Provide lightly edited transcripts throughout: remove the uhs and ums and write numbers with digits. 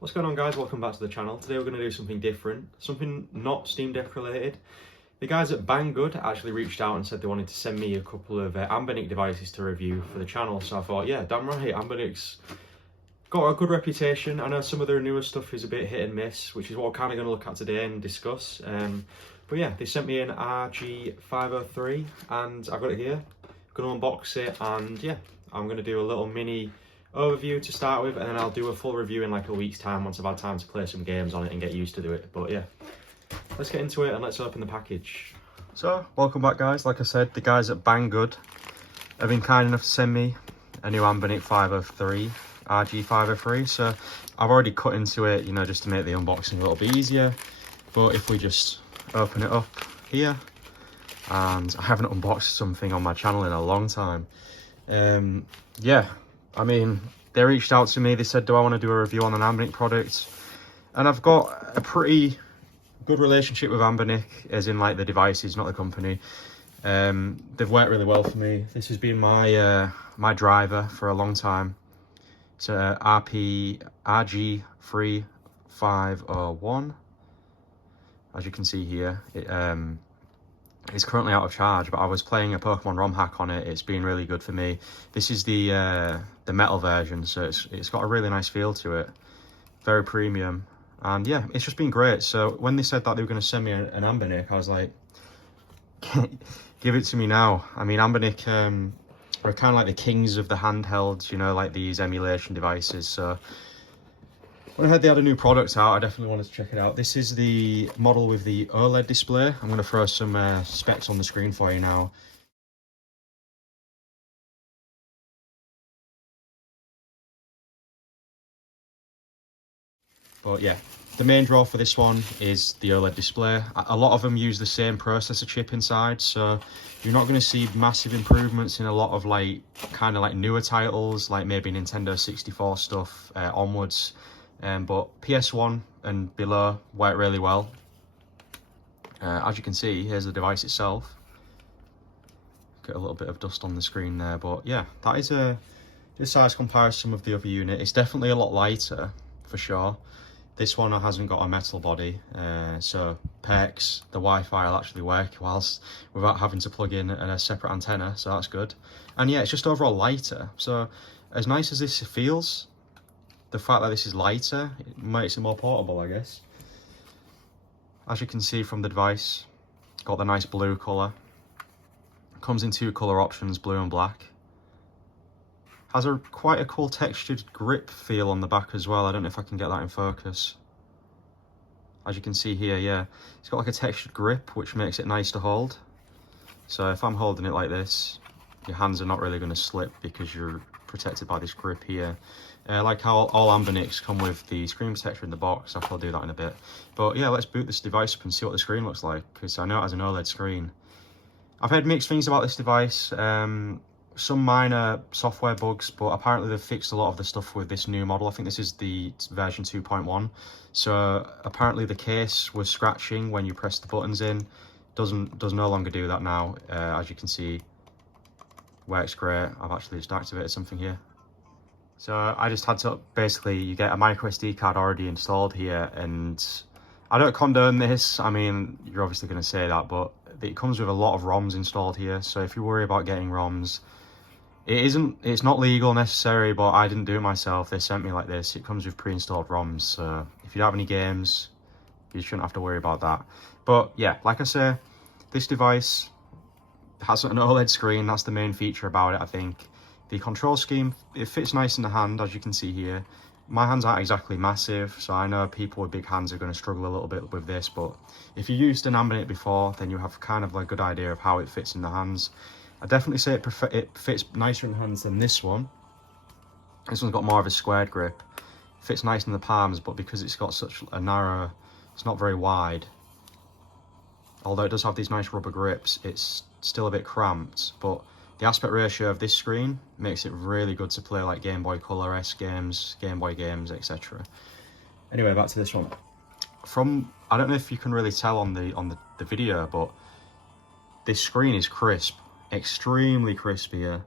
What's going on, guys? Welcome back to the channel. Today we're going to do something different, something not Steam Deck related. The guys at Banggood actually reached out and said they wanted to send me a couple of Anbernic devices to review for the channel, so I thought, yeah, damn right, Anbernic's got a good reputation. I know some of their newer stuff is a bit hit and miss, which is what we're kind of going to look at today and discuss. But yeah, they sent me an RG503 and I've got it here. I'm going to unbox it and yeah, I'm going to do a little mini overview to start with, and then I'll do a full review in like a week's time once I've had time to play some games on it and get used to do it. But yeah, let's get into it and let's open the package. So, welcome back, guys. Like I said, the guys at Banggood have been kind enough to send me a new Anbernic 503, RG503. So I've already cut into it, you know, just to make the unboxing a little bit easier. But if we just open it up here, and I haven't unboxed something on my channel in a long time. Yeah, I mean, they reached out to me. They said, do I want to do a review on an Anbernic product? And I've got a pretty good relationship with Anbernic, as in like the devices, not the company. They've worked really well for me. This has been my my driver for a long time. It's a RG503. As you can see here, it's currently out of charge, but I was playing a Pokemon ROM hack on it. It's been really good for me. This is the metal version, so it's got a really nice feel to it. Very premium. And yeah, it's just been great. So when they said that they were going to send me an Anbernic, I was like, give it to me now. I mean, Anbernic are kind of like the kings of the handhelds, you know, like these emulation devices. So when I heard they had a new product out, I definitely wanted to check it out. This is the model with the OLED display. I'm going to throw some specs on the screen for you now. But yeah, the main draw for this one is the OLED display. A lot of them use the same processor chip inside, so you're not going to see massive improvements in a lot of like kind of like newer titles, like maybe Nintendo 64 stuff onwards. But PS1 and below work really well. As you can see, here's the device itself. Get a little bit of dust on the screen there, but yeah, that is a good size comparison of the other unit. It's definitely a lot lighter, for sure. This one hasn't got a metal body, so PEX, the Wi-Fi will actually work whilst without having to plug in a separate antenna, so that's good. And yeah, it's just overall lighter. So as nice as this feels, the fact that this is lighter, it makes it more portable, I guess. As you can see from the device, got the nice blue colour. Comes in two colour options, blue and black. Has quite a cool textured grip feel on the back as well. I don't know if I can get that in focus. As you can see here, yeah, it's got like a textured grip, which makes it nice to hold. So if I'm holding it like this, your hands are not really going to slip because you're protected by this grip here. Like how all Anbernics come with the screen protector in the box. I'll do that in a bit. But yeah, let's boot this device up and see what the screen looks like, because I know it has an OLED screen. I've heard mixed things about this device. Some minor software bugs, but apparently they've fixed a lot of the stuff with this new model. I think this is the version 2.1. So apparently the case was scratching when you press the buttons in. Does no longer do that now. As you can see, works great. I've actually just activated something here. So I just had to, basically, you get a micro SD card already installed here, and I don't condone this. I mean, you're obviously going to say that, but it comes with a lot of ROMs installed here. So if you worry about getting ROMs, it's not legal necessary, but I didn't do it myself. They sent me like this. It comes with pre-installed ROMs. So if you don't have any games, you shouldn't have to worry about that. But yeah, like I say, this device has an OLED screen. That's the main feature about it, I think. The control scheme, it fits nice in the hand, as you can see here. My hands aren't exactly massive, so I know people with big hands are going to struggle a little bit with this, but if you used an Anbernic before, then you have kind of like a good idea of how it fits in the hands. I definitely say it fits nicer in the hands than this one. This one's got more of a squared grip. It fits nice in the palms, but because it's got such a narrow, it's not very wide. Although it does have these nice rubber grips, it's still a bit cramped, but the aspect ratio of this screen makes it really good to play like Game Boy Color-esque games, Game Boy games, etc. Anyway, back to this one. I don't know if you can really tell on the video, but this screen is crisp, extremely crisp here.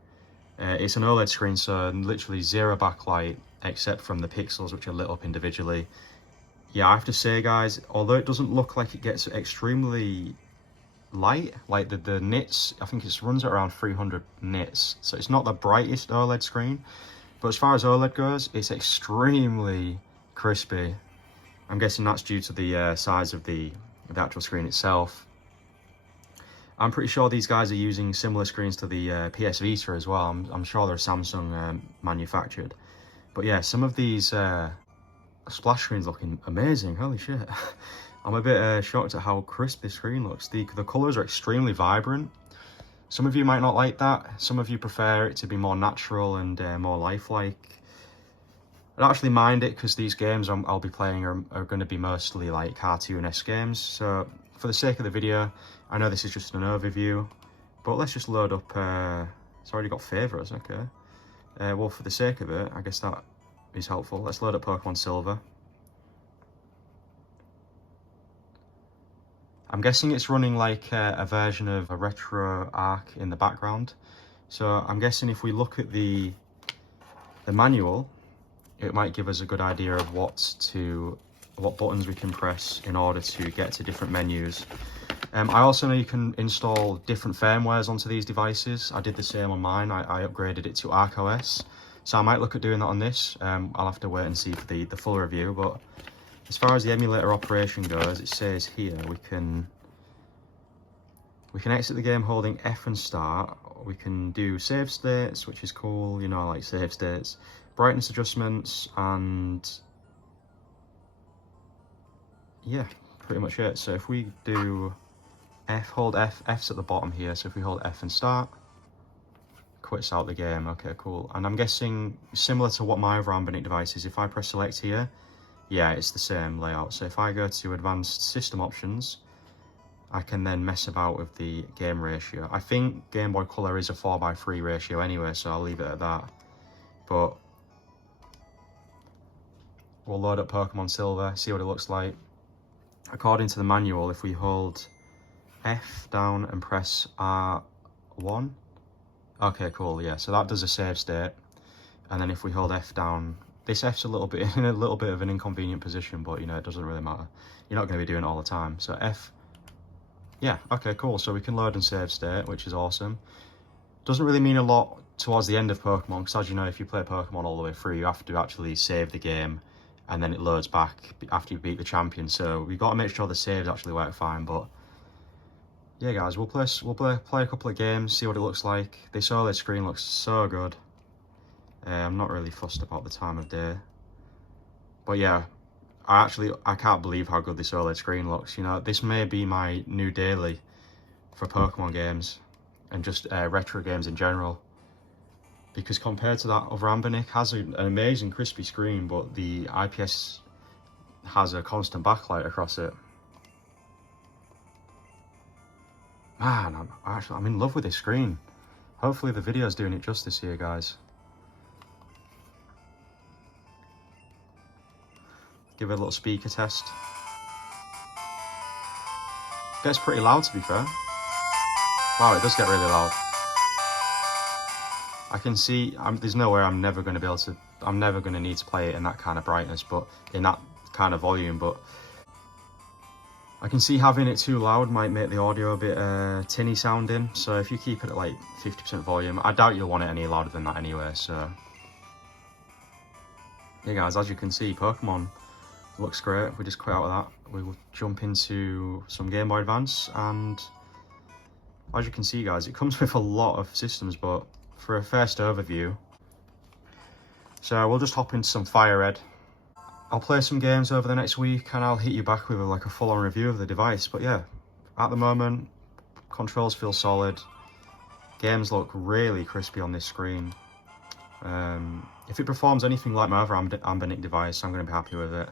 It's an OLED screen, so literally zero backlight. except from the pixels which are lit up individually. Yeah, I have to say guys, although it doesn't look like it gets extremely light, like the nits, I think it runs at around 300 nits, so it's not the brightest OLED screen, but as far as OLED goes, it's extremely crispy. I'm guessing that's due to the size of the actual screen itself. I'm pretty sure these guys are using similar screens to the PS Vita as well. I'm sure they're Samsung manufactured. But yeah, some of these splash screens looking amazing, holy shit. I'm a bit shocked at how crisp this screen looks. The colours are extremely vibrant. Some of you might not like that. Some of you prefer it to be more natural and more lifelike. I don't actually mind it because these games I'll be playing are going to be mostly like cartoon-esque games. So for the sake of the video, I know this is just an overview, but let's just load up, it's already got favourites, okay. Well, for the sake of it, I guess that is helpful. Let's load up Pokemon Silver. I'm guessing it's running like a version of a retro arc in the background. So I'm guessing if we look at the manual, it might give us a good idea of what buttons we can press in order to get to different menus. I also know you can install different firmwares onto these devices. I did the same on mine. I upgraded it to ArcOS, so I might look at doing that on this. I'll have to wait and see for the full review, but as far as the emulator operation goes, it says here we can exit the game holding F and start. We can do save states, which is cool, you know, I like save states, brightness adjustments, and yeah, pretty much it. So if we do F, hold F, F's at the bottom here, so if we hold F and start, quits out the game. Okay, cool. And I'm guessing similar to what my other Anbernic device is, if I press select here, yeah, it's the same layout. So if I go to advanced system options, I can then mess about with the game ratio. I think Game Boy Color is a 4:3 ratio anyway, so I'll leave it at that. But we'll load up Pokemon Silver, see what it looks like. According to the manual, if we hold F down and press R1, okay, cool, yeah, so that does a save state. And then if we hold F down, this F's a little bit in a little bit of an inconvenient position, but you know, it doesn't really matter. You're not going to be doing it all the time. So F, yeah, okay, cool. So we can load and save state, which is awesome. Doesn't really mean a lot towards the end of Pokemon, because as you know, if you play Pokemon all the way through, you have to actually save the game, and then it loads back after you beat the champion. So we've got to make sure the saves actually work fine. But yeah, guys, we'll play a couple of games, see what it looks like. This OLED screen looks so good. I'm not really fussed about the time of day, but yeah, I can't believe how good this OLED screen looks. You know, this may be my new daily for Pokemon games and just retro games in general, because compared to that other Anbernic, has an amazing crispy screen, but the IPS has a constant backlight across it. Man, I'm in love with this screen. Hopefully the video's doing it justice here, guys. Give it a little speaker test. Gets pretty loud, to be fair. Wow, it does get really loud. I can see, there's no way I'm never going to need to play it in that kind of brightness, but in that kind of volume, but I can see having it too loud might make the audio a bit tinny sounding, so if you keep it at like 50% volume, I doubt you'll want it any louder than that anyway, so. Yeah guys, as you can see, Pokemon looks great. If we just quit out of that, we will jump into some Game Boy Advance, and as you can see guys, it comes with a lot of systems, but for a first overview, so we'll just hop into some Fire Red. I'll play some games over the next week and I'll hit you back with like a full-on review of the device. But yeah, at the moment, controls feel solid, games look really crispy on this screen. If it performs anything like my other Anbernic device, I'm going to be happy with it.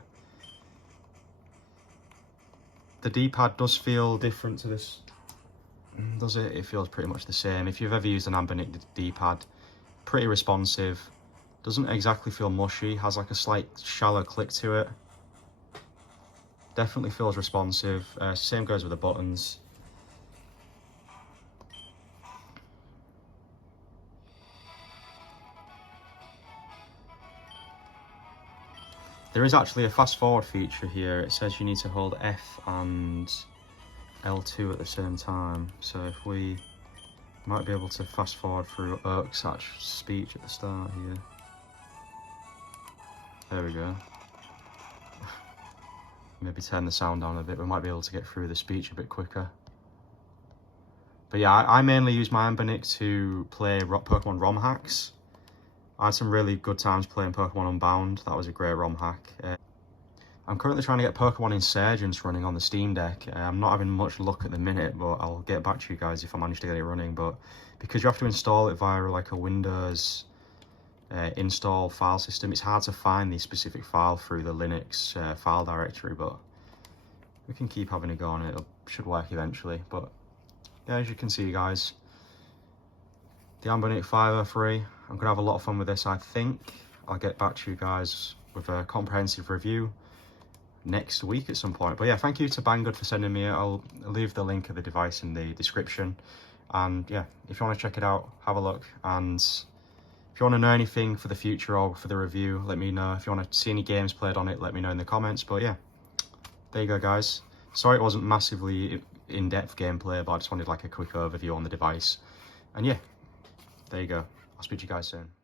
The D-pad does feel different to this, does it? It feels pretty much the same. If you've ever used an Anbernic D-pad, pretty responsive. Doesn't exactly feel mushy, has like a slight shallow click to it. Definitely feels responsive. Same goes with the buttons. There is actually a fast forward feature here. It says you need to hold F and L2 at the same time. So if we might be able to fast forward through Urk's speech at the start here. There we go. Maybe turn the sound down a bit. We might be able to get through the speech a bit quicker. But yeah, I mainly use my Anbernic to play Pokemon ROM hacks. I had some really good times playing Pokemon Unbound. That was a great ROM hack. I'm currently trying to get Pokemon Insurgence running on the Steam Deck. I'm not having much luck at the minute, but I'll get back to you guys if I manage to get it running. But because you have to install it via like a Windows install file system, it's hard to find the specific file through the Linux file directory. But we can keep having a go on it. It should work eventually. But yeah, as you can see, guys, the Anbernic 503, I'm going to have a lot of fun with this, I think. I'll get back to you guys with a comprehensive review next week at some point. But yeah, thank you to Banggood for sending me it. I'll leave the link of the device in the description. And yeah, if you want to check it out, have a look. And if you want to know anything for the future or for the review, let me know. If you want to see any games played on it, let me know in the comments. But yeah, there you go, guys. Sorry it wasn't massively in-depth gameplay, but I just wanted like a quick overview on the device. And yeah, there you go. I'll speak to you guys soon.